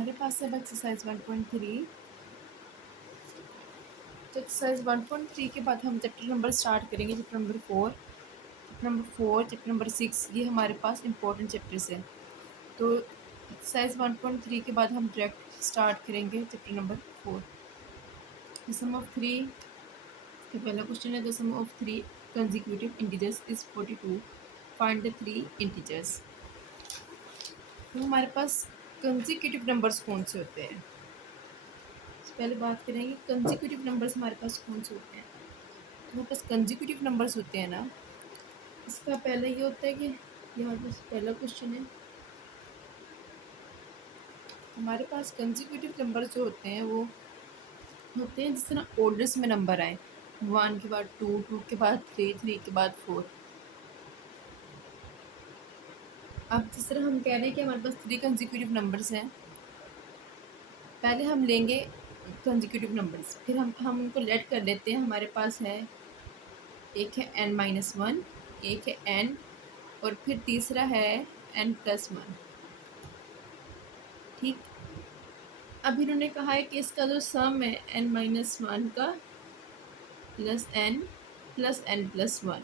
हमारे पास है अब एक्सरसाइज 1.3। तो एक्सरसाइज 1.3 के बाद हम चैप्टर नंबर स्टार्ट करेंगे, चैप्टर नंबर 4। चैप्टर नंबर 6 ये हमारे पास इंपॉर्टेंट चैप्टर्स हैं। तो एक्सरसाइज 1.3 के बाद हम डायरेक्ट स्टार्ट करेंगे chapter number 4। The sum of three का पहला क्वेश्चन है, the sum of three consecutive integers is 42। Find the three integers. तो हमारे पास कंसेक्यूटिव नंबर्स कौन से होते हैं, पहले बात करेंगे कंसेक्यूटिव नंबर्स हमारे पास कौन से होते हैं। तो हमारे पास कंसेक्यूटिव नंबर्स होते हैं ना, इसका पहले ये होता है कि ये हमारे पास पहला क्वेश्चन है। हमारे पास कंसेक्यूटिव नंबर्स जो होते हैं वो होते हैं जिस तरह ऑर्डर्स में नंबर आए, 1 के बाद 2, 2 के बाद 3, 3 के बाद 4। अब जिस तरह हम कह रहे हैं कि हमारे पास 3 कंसेक्यूटिव नंबर्स हैं, पहले हम लेंगे कंसेक्यूटिव नंबर्स, फिर हम उनको लेट कर लेते हैं। हमारे पास है एक है n-1, एक है n, और फिर तीसरा है n+1। ठीक, अब इन्होंने कहा है कि इसका जो सम है n-1 का प्लस n प्लस n+1,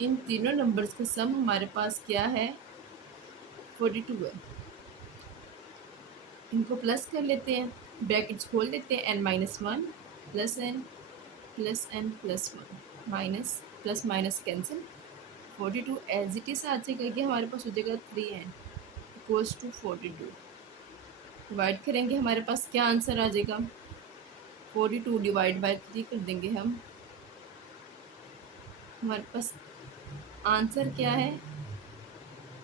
इन तीनों नंबर्स का सम हमारे पास क्या है, 42 है। इनको प्लस कर लेते हैं, ब्रैकेट्स खोल देते हैं, n-1 plus n+1 minus plus minus cancel, 42 as it is आ जाएगा कि हमारे पास हो जाएगा 3n इक्वल्स टू 42। डिवाइड करेंगे, हमारे पास क्या आंसर आ जाएगा, 42 डिवाइड बाय 3 कर देंगे हम। हमारे पास आंसर क्या है,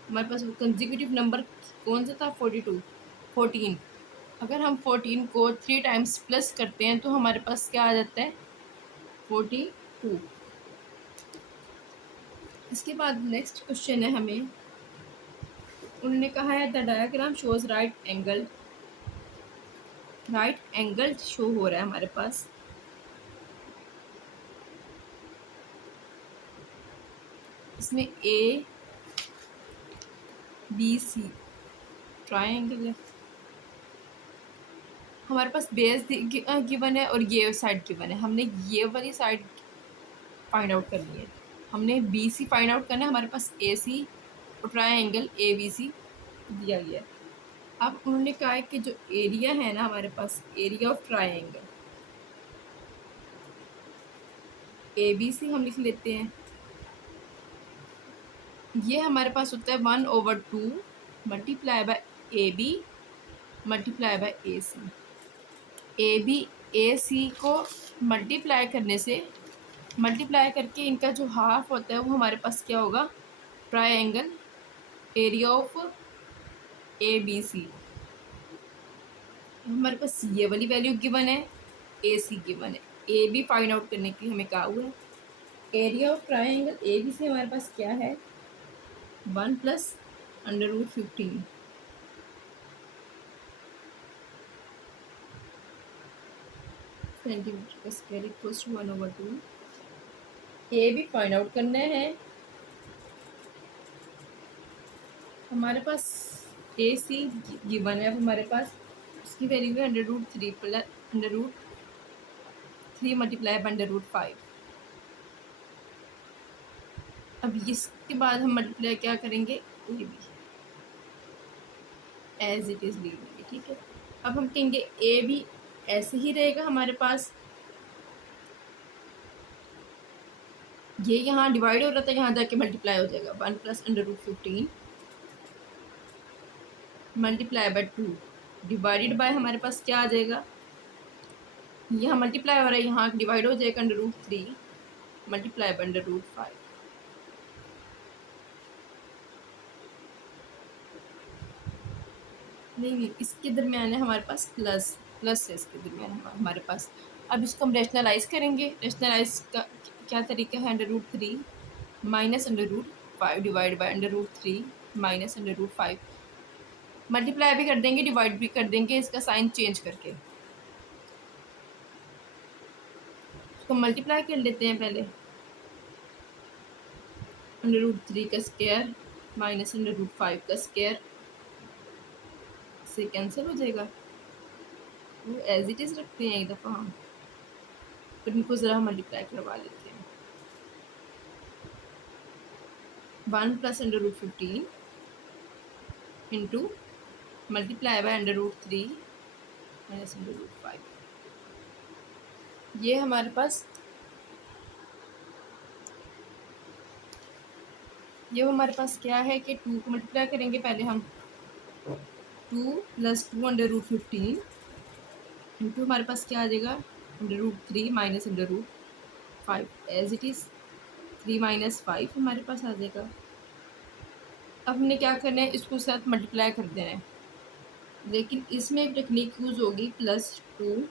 हमारे पास कंसेक्यूटिव नंबर कौन सा था, 14। अगर हम 14 को 3 टाइम्स प्लस करते हैं तो हमारे पास क्या आ जाता है, 42। इसके बाद नेक्स्ट क्वेश्चन है, हमें उन्होंने कहा है the diagram shows right angle show हो रहा है हमारे पास। इसमें ए बी सी ट्रायंगल है, हमारे पास बेस गिवन है और ये साइड गिवन है। हमने ये वाली साइड फाइंड आउट करनी है, हमने बी सी फाइंड आउट करना है। हमारे पास ए सी और ट्रायंगल ए बी सी दिया गया है। अब उन्होंने कहा है कि जो एरिया है ना, हमारे पास area of triangle A B C हम लिख लेते हैं। ये हमारे पास होता है 1/2 multiply by A B multiply by A C. A B A C को मल्टीप्लाई करने से, मल्टीप्लाई करके इनका जो हाफ होता है वो हमारे पास क्या होगा, triangle area of A B C. हमारे पास ये वाली वैल्यू गिवन है, ए सी गिवन है, ए बी फाइंड आउट करने के लिए हमें कहा हुआ है। Area of triangle A B C हमारे पास क्या है, 1 + √15 सेंटीमीटर का स्क्वायर इक्वल्स टू 1/2। ए भी फाइंड आउट करना है। हमारे पास ए सी गिवन है, अब हमारे पास उसकी वैल्यू है √3 मल्टीप्लाई बाय √5। अब इसके बाद हम मल्टीप्लाई क्या करेंगे, A B as it is leave. ठीक है, अब हम कहेंगे ए बी ऐसे ही रहेगा हमारे पास, ये यहाँ डिवाइड हो रहा था, यहाँ जाके मल्टीप्लाई हो जाएगा, 1 + √15 मल्टीप्लाई बाय 2 डिवाइडेड बाय हमारे पास क्या आ जाएगा, यहाँ मल्टीप्लाई हो रहा है, यहाँ डिवाइड हो जाएगा, √3 मल्टीप्लाई बाय √5। नहीं, इसके दरमियान है हमारे पास प्लस है इसके दरमियान हमारे पास। अब इसको हम रेशनलाइज करेंगे। रेशनलाइज का क्या तरीका है, √3 minus √5 divide by √3 minus √5। Multiply भी कर देंगे, डिवाइड भी कर देंगे, इसका साइन चेंज करके। इसको मल्टीप्लाई कर लेते हैं पहले, √3 का स्क्वायर माइनस √5 का स्क्वायर से कैंसिल हो जाएगा, वो एज इट इज़ रखते हैं एक दफ़ा हम, फिर इनको ज़रा मल्टीप्लाई करवा लेते हैं। 1 + √15 इंटू मल्टीप्लाई बाय √3 माइनस √5। ये हमारे पास क्या है कि 2 को मल्टीप्लाई करेंगे पहले हम, 2 + 2 √15 इंटू हमारे पास क्या आ जाएगा, √3 माइनस √5 एज इट इज़, 3 - 5 हमारे पास आ जाएगा। अब हमने क्या करना है, इसको साथ मल्टीप्लाई कर देना है, लेकिन इसमें एक टेक्निक यूज़ होगी, +2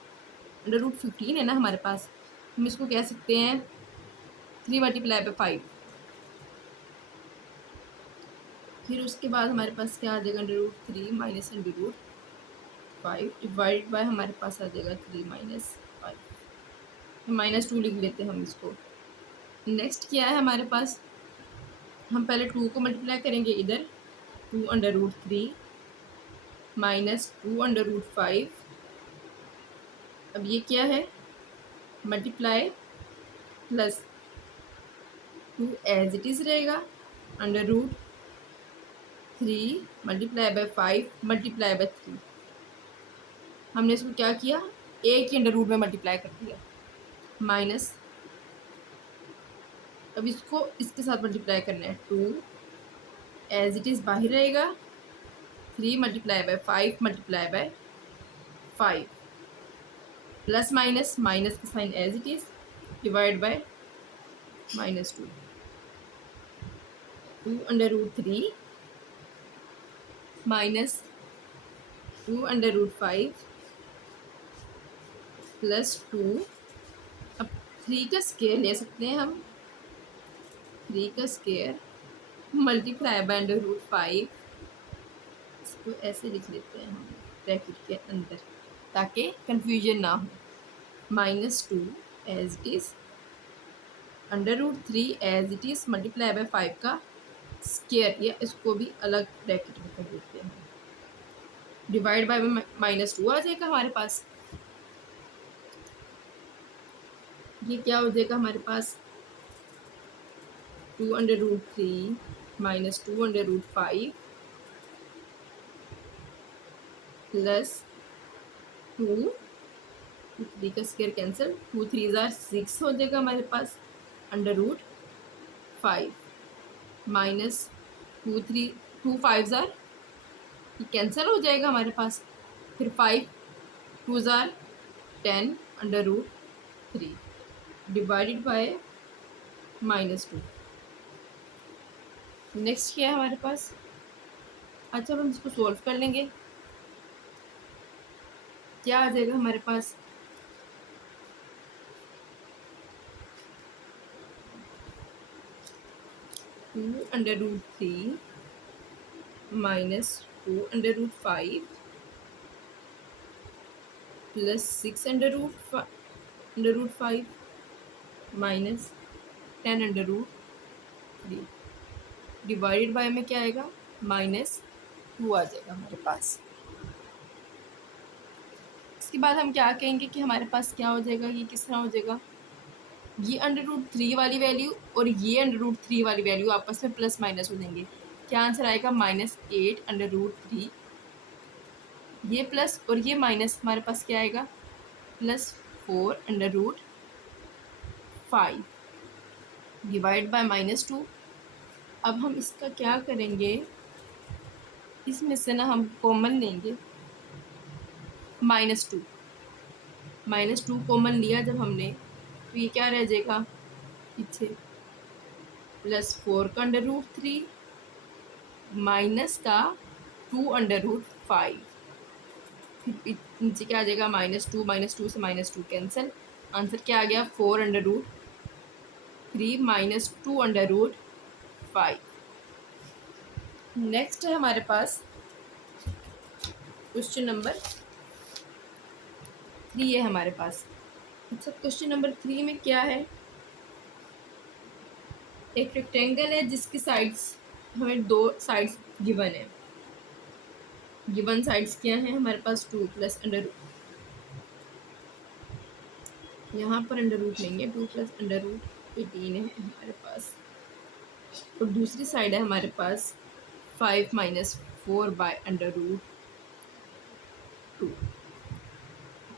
√15 है ना हमारे पास, हम इसको कह सकते हैं 3 × 5। फिर उसके बाद हमारे पास क्या आ जाएगा, √3 माइनस √5 डिवाइड बाय हमारे पास आ जाएगा 3 - 5, -2 लिख लेते हैं हम इसको। नेक्स्ट क्या है हमारे पास, हम पहले 2 को मल्टीप्लाई करेंगे इधर, 2 √3 माइनस 2 √5। अब ये क्या है, multiply plus 2 as it is रहेगा, √3 मल्टीप्लाई बाय 5 मल्टीप्लाई बाय 3। हमने इसको क्या किया, एक ही अंडर रूट में मल्टीप्लाई कर दिया, माइनस, अब इसको इसके साथ मल्टीप्लाई करना है, 2 एज इट इज़ बाहर रहेगा, 3 multiply by 5 multiply by 5, plus minus minus का sign as it is, divide by -2, 2 √3 minus 2 √5 +2। अब 3 का स्क्वायर ले सकते हैं हम, 3 का स्क्वायर मल्टीप्लाई बाय √5, इसको ऐसे लिख लेते हैं हम ब्रैकेट के अंदर ताकि कंफ्यूजन ना हो, -2 as it is, √3 as it is multiply by 5 का स्क्वायर, या इसको भी अलग ब्रैकेट में कर देते हैं, डिवाइड बाय -2 आ जाएगा हमारे पास। ये क्या हो जाएगा हमारे पास, 2 √3 माइनस 2 √5 प्लस 2, 3 का स्क्वायर कैंसिल, 2 3 ज़ार 6 हो जाएगा हमारे पास, √5 माइनस 2 5 ज़ार, ये कैंसिल हो जाएगा हमारे पास, फिर 5 2 ज़ार 10 √3 डिवाइडेड बाय -2। नेक्स्ट क्या है हमारे पास, अच्छा हम इसको सॉल्व कर लेंगे, क्या आ जाएगा हमारे पास, 2 √3 minus 2 √5 plus 6 √5 minus 10 √3 divided by में क्या आएगा, -2 आ जाएगा हमारे पास। इसके बाद हम क्या कहेंगे कि हमारे पास क्या हो जाएगा, ये किस तरह हो जाएगा, ये √3 वाली वैल्यू और ये √3 वाली वैल्यू आपस में प्लस माइनस हो जाएंगे, क्या आंसर आएगा, -8 √3, ये प्लस और ये माइनस हमारे पास क्या आएगा, +4 √5 डिवाइड बाय -2। अब हम इसका क्या करेंगे, इसमें से ना हम कॉमन लेंगे, -2 कॉमन लिया जब हमने, तो ये क्या रह जाएगा पीछे, +4 का √3 माइनस का 2 √5, फिर नीचे क्या आ जाएगा, -2 से -2 कैंसिल, आंसर क्या आ गया, 4 √3 माइनस 2 √5। नेक्स्ट है हमारे पास क्वेश्चन नंबर 3 है हमारे पास। अच्छा, क्वेश्चन नंबर 3 में क्या है, एक रेक्टेंगल है जिसकी साइड्स हमें 2 साइड्स गिवन है, गिवन साइड्स क्या है हमारे पास 2 प्लस अंडर रूट, यहाँ पर अंडर रूट नहीं है, 2 प्लस अंडर रूट 18 है हमारे पास, और दूसरी साइड है हमारे पास 5 माइनस 4 बाय अंडर रूट 2।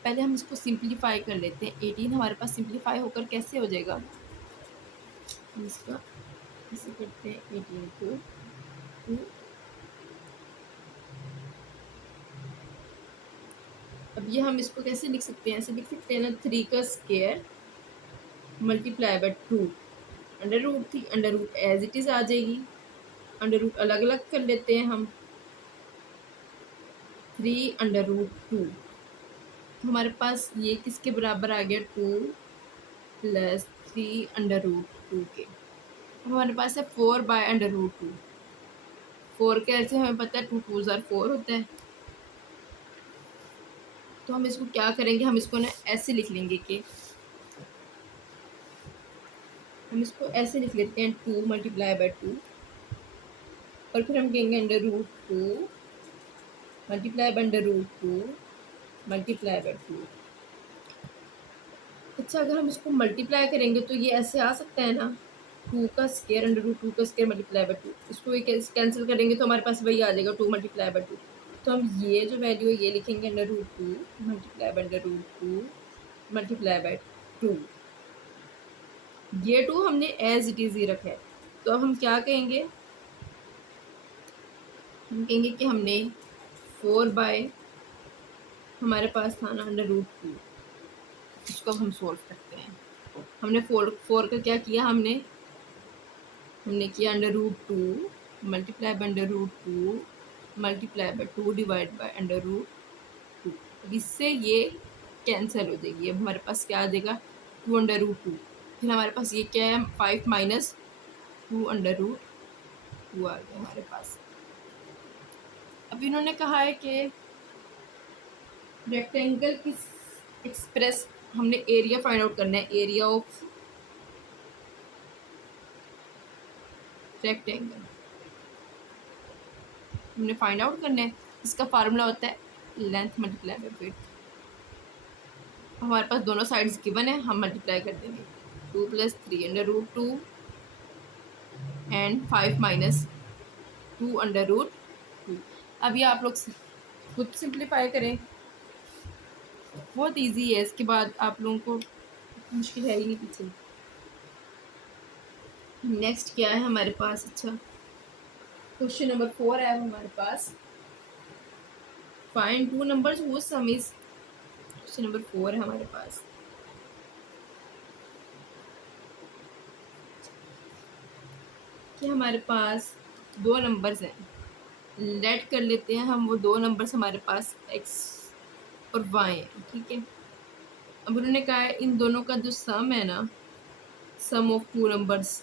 पहले हम इसको सिंप्लीफाई कर लेते हैं। 18 हमारे पास सिंप्लीफाई होकर कैसे हो जाएगा, हम इसका ऐसे करते हैं 18 को 2। अब ये हम इसको कैसे लिख सकते हैं, ऐसे लिख सकते हैं ना, 3 का square multiply by 2, under root थी, under root as it is आ जाएगी, अंडर रूट अलग अलग कर लेते हैं हम, 3 अंडर रूट 2, तो हमारे पास ये किसके बराबर आ गया, 2 प्लस 3 अंडर रूट 2 के। हमारे पास है 4 बाय अंडर रूट 2, 4 के ऐसे हमें पता है 2 2 ज़ार 4 होता है, तो हम इसको क्या करेंगे, हम इसको ना ऐसे लिख लेंगे कि हम इसको ऐसे लिख लेते हैं 2 मल्टीप्लाई बाय 2, और फिर हम कहेंगे under root 2 multiply by under root 2 multiply by 2। अच्छा, अगर हम इसको मल्टीप्लाई करेंगे तो ये ऐसे आ सकता है ना, 2 का स्क्वायर अंडर रूट 2 का स्क्वायर मल्टीप्लाई बाय 2, इसको ये कैंसिल करेंगे तो हमारे पास वही आ जाएगा 2 मल्टीप्लाई बाय 2। तो हम ये जो वैल्यू है ये लिखेंगे under root 2 multiply by under root 2 multiply by 2। ये 2 हमने एज इट इज़ ही रखा है, तो अब हम क्या कहेंगे, हम कहेंगे कि हमने 4 बाय हमारे पास था ना अंडर रूट 2, इसको हम सोल्व करते हैं। हमने 4 का क्या किया, हमने किया under root 2 multiply by under root 2 multiply by 2 divide by under root 2। इससे ये कैंसिल हो जाएगी, अब हमारे पास क्या आ जाएगा, 2 अंडर रूट 2, फिर हमारे पास ये क्या है, 5 माइनस 2 अंडर रूट 2 आ गया हमारे पास। अब इन्होंने कहा है कि रेक्टेंगल की एक्सप्रेस, हमने एरिया फाइंड आउट करना है, एरिया ऑफ रेक्टेंगल हमने फाइंड आउट करना है। इसका फार्मूला होता है लेंथ मल्टीप्लाई बाय विड्थ। हमारे पास दोनों साइड्स गिवन है, हम मल्टीप्लाई कर देंगे, 2 plus 3 under root 2 and 5 minus 2 under root 2। अभी आप लोग खुद सिंप्लीफाई करें, बहुत इजी है, इसके बाद आप लोगों को मुश्किल है ही नहीं पीछे। नेक्स्ट क्या है हमारे पास, अच्छा क्वेश्चन नंबर 4 है हमारे पास, find 2 numbers whose sum is, question number 4 है हमारे पास। कि हमारे पास 2 नंबर्स हैं, लेट कर लेते हैं हम, वो 2 नंबर्स हमारे पास x और y है, ठीक है। अब उन्होंने कहा है इन दोनों का जो सम है ना, सम ऑफ 2 नंबर्स,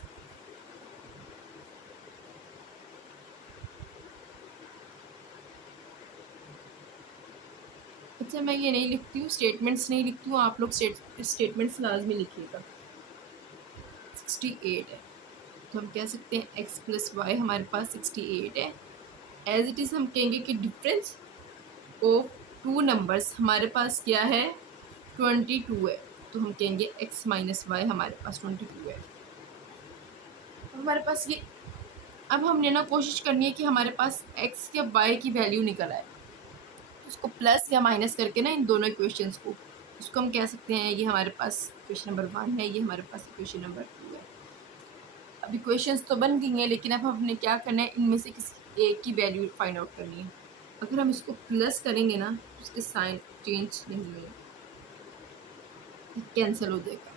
अच्छा मैं ये नहीं लिखती हूँ, स्टेटमेंट्स नहीं लिखती हूँ, आप लोग स्टेटमेंट्स लाजमी लिखिएगा। 68 है, तो हम कह सकते हैं x प्लस वाई हमारे पास 68 है। एज इट इज़ हम कहेंगे कि डिफरेंस ऑफ 2 नंबर्स हमारे पास क्या है, 22 है, तो हम कहेंगे x माइनस वाई हमारे पास 22 है। हमारे पास ये, अब हमने ना कोशिश करनी है कि हमारे पास x या y की वैल्यू निकल आए, उसको प्लस या माइनस करके ना इन दोनों इक्वेशंस को, उसको हम कह सकते हैं ये हमारे पास इक्वेशन नंबर 1 है, ये हमारे पास इक्वेशन नंबर 2 है। अब इक्वेशंस तो बन गई हैं, लेकिन अब हमने क्या करना है, इनमें से किसी एक की वैल्यू फाइंड आउट करनी है। अगर हम इसको प्लस करेंगे ना, उसके साइन चेंज नहीं है, कैंसिल हो जाएगा,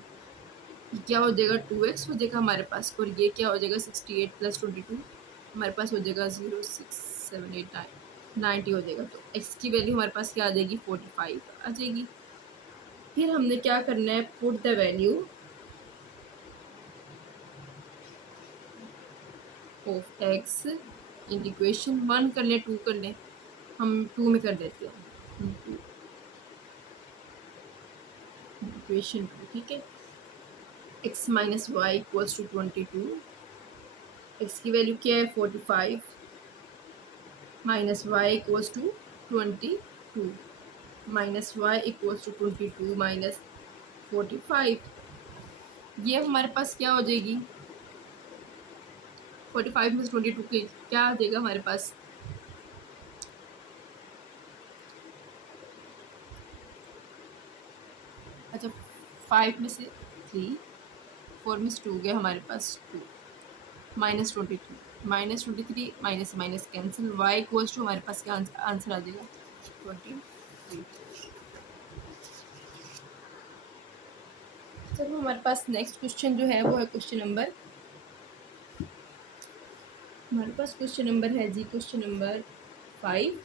ये क्या हो जाएगा, 2x हो जाएगा हमारे पास, और ये क्या हो जाएगा, 68 प्लस 22 हमारे पास हो जाएगा 0 6 7 8 9 90 हो जाएगा। तो x की वैल्यू हमारे पास क्या आ जाएगी, 45 आ जाएगी। फिर हमने क्या करना है, put the value of x in equation 1 कर लें, 2 कर लें, हम 2 में कर देते हैं, इक्वेशन 2, ठीक है। x minus Y equals to 22, x की वैल्यू क्या है 45, minus Y equals to 22 minus Y equals to 22 minus 45। ये हमारे पास क्या हो जाएगी, 45 में से 22 के क्या आ जाएगा हमारे पास, अच्छा 5 में से 3, 4 में से 2 गया हमारे पास 2 minus 23 minus 23 minus minus cancel, Y equals to हमारे पास क्या आंसर आ जाएगा 23। चलो हमारे पास नेक्स्ट क्वेश्चन जो है वो है क्वेश्चन नंबर, हमारे पास क्वेश्चन नंबर है जी क्वेश्चन नंबर 5।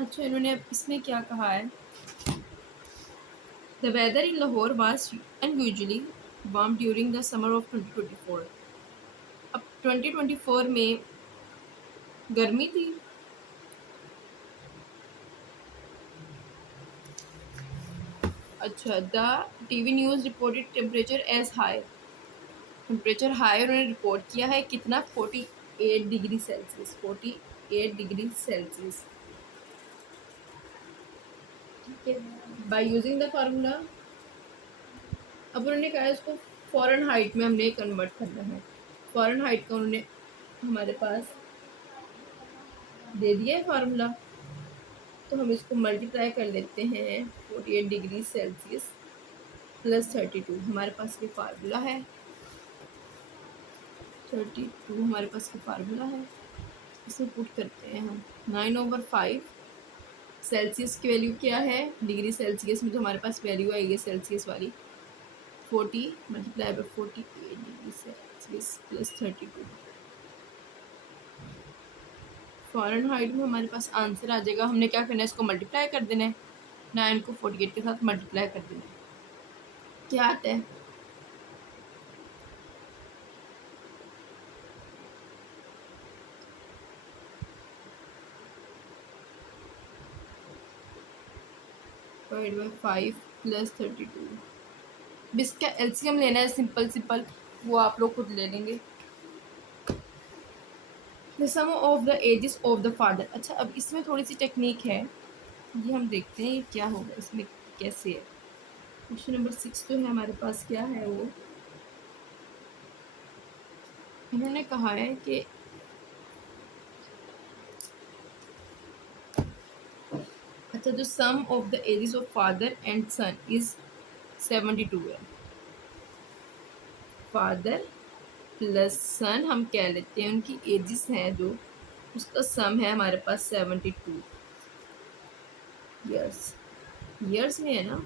अच्छा इन्होंने इसमें क्या कहा है, the weather in Lahore was unusually warm during the summer of 2024। अब 2024 में गर्मी थी, अच्छा the TV news reported temperature as high, temperature high उन्होंने रिपोर्ट किया है कितना 48 डिग्री सेल्सियस, 48 डिग्री सेल्सियस, ठीक है बाय यूजिंग द फार्मूला। अब उन्होंने कहा इसको फॉरेन हाइट में हमने कन्वर्ट करना है, फॉरेन हाइट का उन्होंने हमारे पास दे दिया है फार्मूला, तो हम इसको मल्टीप्लाई कर लेते हैं 48 डिग्री सेल्सियस प्लस 32, हमारे पास ये फार्मूला है 32, हमारे पास ये फार्मूला है, इसे पुट करते हैं हम 9/5 सेल्सियस की वैल्यू क्या है, डिग्री सेल्सियस में तो हमारे पास वैल्यू आएगी सेल्सियस वाली 40 multiply by 48 degree Celsius plus 32, foreign height में हमारे पास आंसर आ जाएगा, हमने क्या करना है इसको मल्टीप्लाई कर देना है, 9 को 48 के साथ मल्टीप्लाई कर देना है, क्या आता है 5 प्लस 32, इसका एलसीएम लेना है सिंपल सिंपल, वो आप लोग खुद ले लेंगे। The sum of the ages of the father, अच्छा अब इसमें थोड़ी सी टेक्निक है, ये हम देखते हैं क्या होगा इसमें कैसे है। क्वेश्चन नंबर 6 जो है हमारे पास क्या है वो, इन्होंने कहा है कि अच्छा जो sum of the ages of father and son is 72 है, फादर प्लस सन हम कह लेते हैं उनकी एजेस हैं जो, उसका सम है हमारे पास 72 ईयर्स, ईयर्स में है ना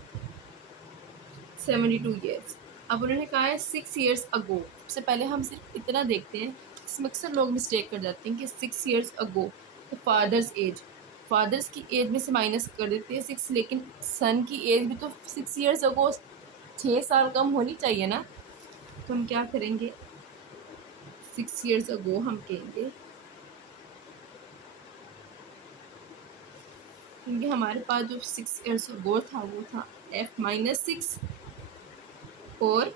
72 ईयर्स। अब उन्होंने कहा है 6 ईयर्स अगो, सबसे पहले हम सिर्फ इतना देखते हैं, इसमें अक्सर लोग मिस्टेक कर जाते हैं कि 6 ईयर्स अगो तो फादर्स एज, फादर्स की एज में से माइनस कर देते हैं 6, लेकिन सन की एज भी तो 6 ईयर्स अगो 6 साल कम होनी चाहिए ना, तो हम क्या करेंगे 6 ईयर्स अगो हम कहेंगे, क्योंकि हमारे पास जो 6 ईयर्स अगो था वो था f-6 और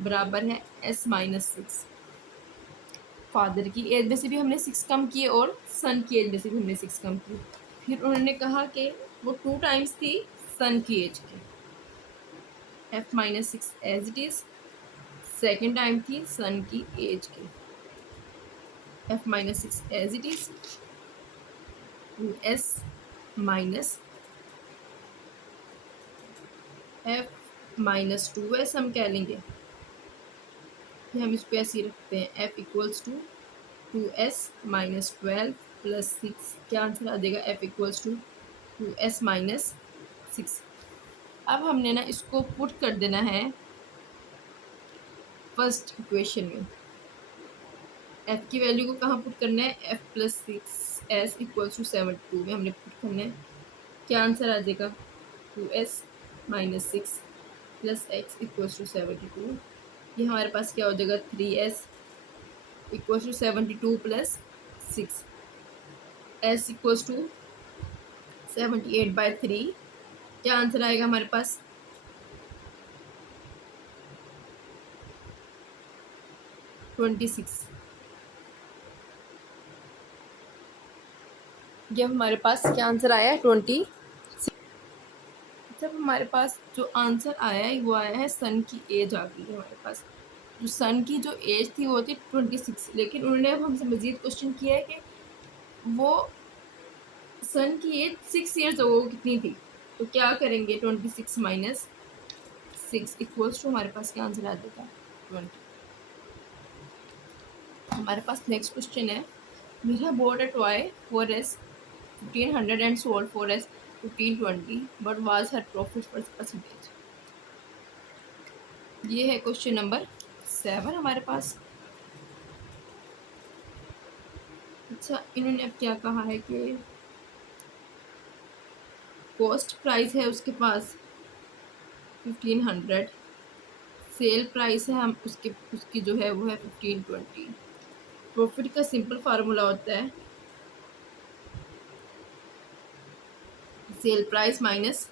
बराबर है s-6, फादर की एज में से भी हमने 6 कम किए और सन की एज में से भी हमने 6 कम किए, फिर उन्होंने कहा कि वो 2 टाइम्स थी सन की एज की, f-6 as it is, second time थी सन की एज की, f-6 as it is 2s minus f-2s हम कह लेंगे, हम इसको ऐसे ही रखते हैं f equals to 2s minus 12 plus 6, क्या आंसर आ जाएगा f equals to 2s minus 6। अब हमने ना इसको पुट कर देना है फर्स्ट इक्वेशन में, f की वैल्यू को कहाँ पुट करना है, f+6s इक्वल्स टू 72 में हमने पुट करना है, क्या आंसर आ जाएगा 2s minus 6 plus x equals to 72, ये हमारे पास क्या हो जाएगा 3s equals to 72 plus 6, s equals to 78/3, क्या आंसर आएगा हमारे पास 26, ये हमारे पास क्या आंसर आया है 20। जब हमारे पास जो आंसर आया है वो आया है सन की एज आ गई है हमारे पास। जो सन की जो एज थी वो थी 26, लेकिन उन्होंने अब हमसे मज़ीद क्वेश्चन किया है कि वो सन की एज 6 ईयर्स अगो कितनी थी। तो क्या करेंगे, 26 माइनस 6 इक्वल्स टू हमारे पास क्या आंसर आ जाएगा 20। हमारे पास नेक्स्ट क्वेश्चन है, Meera bought a toy for S 1500 and sold for S 1520, but was her profit percentage। ये है क्वेश्चन नंबर 7 हमारे पास। अच्छा, इन्होंने अब क्या कहा है कि कॉस्ट प्राइस है उसके पास 1500, सेल प्राइस है हम उसकी जो है वो है 1520। प्रॉफिट का सिंपल फार्मूला होता है sale price minus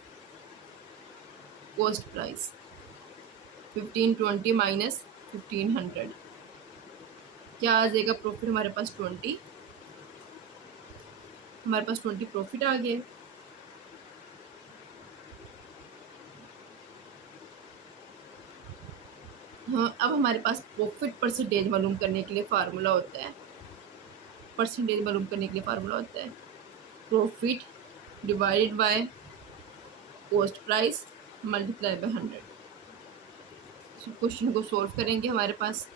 cost price, 1520 minus 1500 क्या आ जाएगा प्रॉफिट हमारे पास 20। हमारे पास 20 प्रॉफिट आ गया। हाँ, अब हमारे पास प्रॉफिट परसेंटेज मालूम करने के लिए फार्मूला होता है, परसेंटेज मालूम करने के लिए फार्मूला होता है profit divided by cost price multiply by 100। Question को सॉल्व करेंगे हमारे पास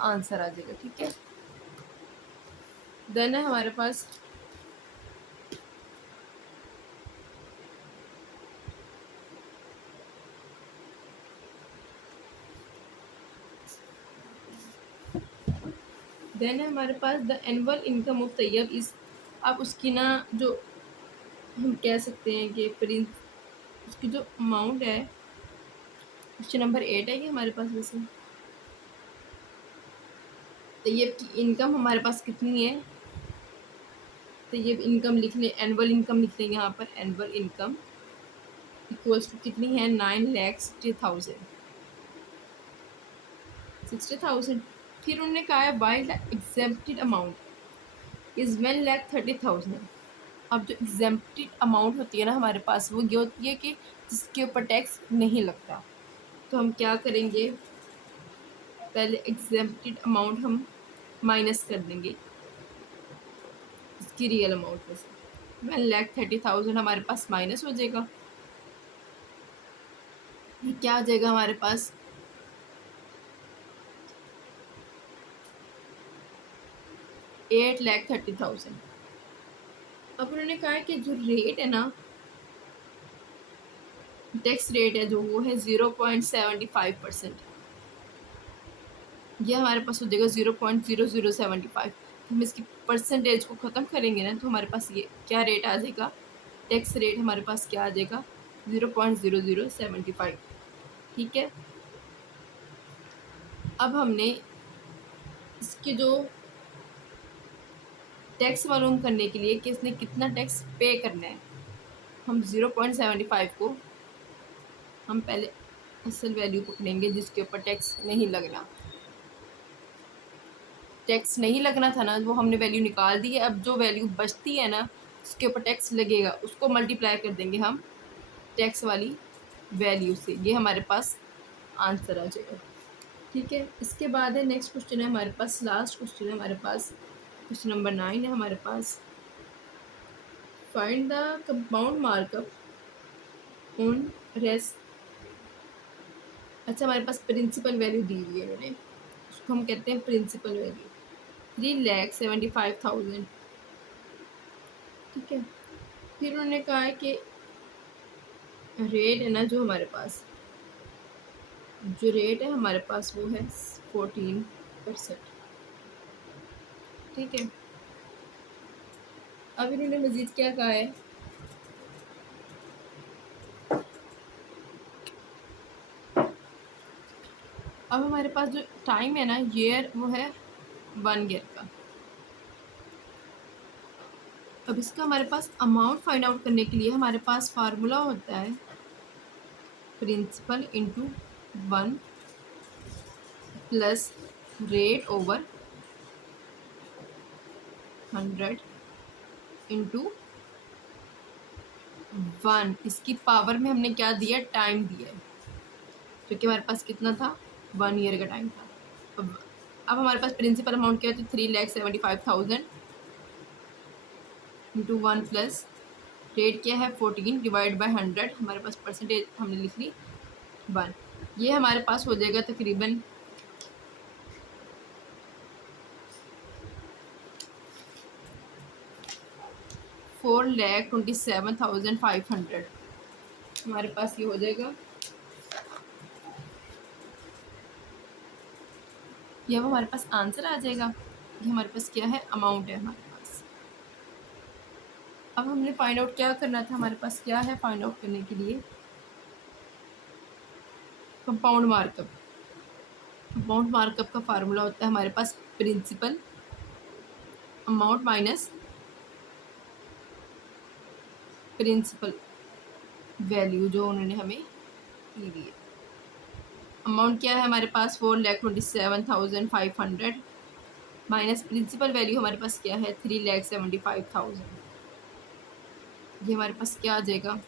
आंसर आ जाएगा। ठीक है, देन है हमारे पास the annual income of Tayyab is. अब उसकी ना जो हम कह सकते हैं कि उसकी जो अमाउंट है, क्वेश्चन नंबर 8 है कि हमारे पास वैसे तैयब की इनकम हमारे पास कितनी है। तैयब इनकम लिख लें, एनुअल इनकम लिख लेंगे यहाँ पर, एनुअल इनकम इक्वल्स टू कितनी है 9,60,000। फिर उन्होंने कहा है by the exempted amount is 1,30,000। अब जो एग्जेम्प्टेड अमाउंट होती है ना हमारे पास, वो ये होती है कि जिसके ऊपर टैक्स नहीं लगता। तो हम क्या करेंगे, पहले एग्जेम्प्टेड अमाउंट हम माइनस कर देंगे इसकी रियल अमाउंट में से। 1,30,000 हमारे पास माइनस हो जाएगा। ये क्या आ जाएगा हमारे पास 8,30,000। अब उन्होंने कहा है कि जो रेट है ना, टैक्स रेट है जो, वो है 0.75%। ये हमारे पास हो जाएगा 0.0075। हम इसकी परसेंटेज को ख़त्म करेंगे ना, तो हमारे पास ये क्या रेट आ जाएगा, टैक्स रेट हमारे पास क्या आ जाएगा 0.0075। ठीक है, अब हमने इसके जो टैक्स मालूम करने के लिए कि इसने कितना टैक्स पे करना है, हम 0.75 को हम पहले असल वैल्यू पकड़ेंगे जिसके ऊपर टैक्स नहीं लगना। टैक्स नहीं लगना था ना, वो हमने वैल्यू निकाल दी है। अब जो वैल्यू बचती है ना, उसके ऊपर टैक्स लगेगा, उसको मल्टीप्लाई कर देंगे हम टैक्स वाली वैल्यू से। ये हमारे पास आंसर आ जाएगा। ठीक है, इसके बाद है नेक्स्ट क्वेश्चन है हमारे पास, लास्ट क्वेश्चन है हमारे पास, क्वेश्चन नंबर 9 है हमारे पास। Find the compound markup on rest. अच्छा, हमारे पास प्रिंसिपल वैल्यू दी हुई है उन्होंने, उसको हम कहते हैं प्रिंसिपल वैल्यू 3,75,000। ठीक है, फिर उन्होंने कहा है कि रेट है ना जो हमारे पास, जो रेट है हमारे पास वो है 14%। ठीक है, अब इन्होंने मजीद क्या कहा है, अब हमारे पास जो टाइम है ना ईयर, वो है 1 ईयर का। अब इसका हमारे पास अमाउंट फाइंड आउट करने के लिए हमारे पास फार्मूला होता है principal into 1 plus rate over 100 into 1, इसकी पावर में हमने क्या दिया, टाइम दिया है, जो कि हमारे पास कितना था, 1 ईयर का टाइम था। अब हमारे पास प्रिंसिपल अमाउंट क्या है, तो 3,75,000 इंटू 1 प्लस रेट क्या है 14 डिवाइड बाय 100, हमारे पास परसेंटेज हमने लिख ली 1। ये हमारे पास हो जाएगा तकरीबन 4,27,500 हमारे पास ये हो जाएगा। ये अब हमारे पास आंसर आ जाएगा। ये हमारे पास क्या है, अमाउंट है हमारे पास। अब हमने फाइंड आउट क्या करना था, हमारे पास क्या है फाइंड आउट करने के लिए, कंपाउंड मार्कअप। कंपाउंड मार्कअप का फार्मूला होता है हमारे पास principal amount minus principal value जो उन्होंने हमें दी हुई है। अमाउंट क्या है हमारे पास 4,27,500 माइनस प्रिंसिपल वैल्यू हमारे पास क्या है 3,75,000। ये हमारे पास क्या आ जाएगा,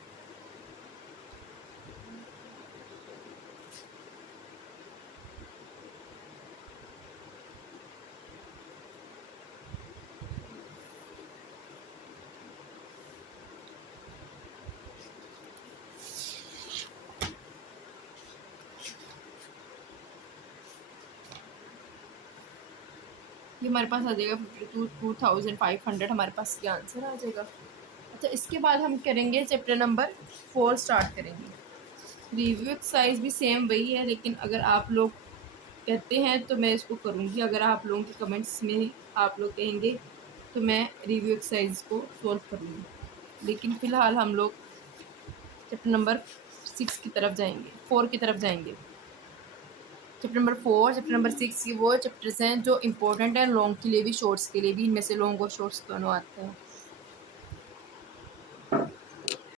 ये हमारे पास आ जाएगा 52,500 हमारे पास ये आंसर आ जाएगा। अच्छा, इसके बाद हम करेंगे चैप्टर नंबर 4 स्टार्ट करेंगे। रिव्यू एक्सरसाइज भी सेम वही है, लेकिन अगर आप लोग कहते हैं तो मैं इसको करूँगी। अगर आप लोगों के कमेंट्स में आप लोग कहेंगे तो मैं रिव्यू एक्सरसाइज को सॉल्व करूँगी। लेकिन फ़िलहाल हम लोग चैप्टर नंबर 6 की तरफ जाएंगे, 4 की तरफ जाएंगे। चैप्टर नंबर 4, चैप्टर नंबर 6 ये वो चैप्टर्स हैं जो इंपॉर्टेंट हैं, लॉन्ग के लिए भी शॉर्ट्स के लिए भी। इनमें से लॉन्ग और शॉर्ट्स दोनों आते हैं।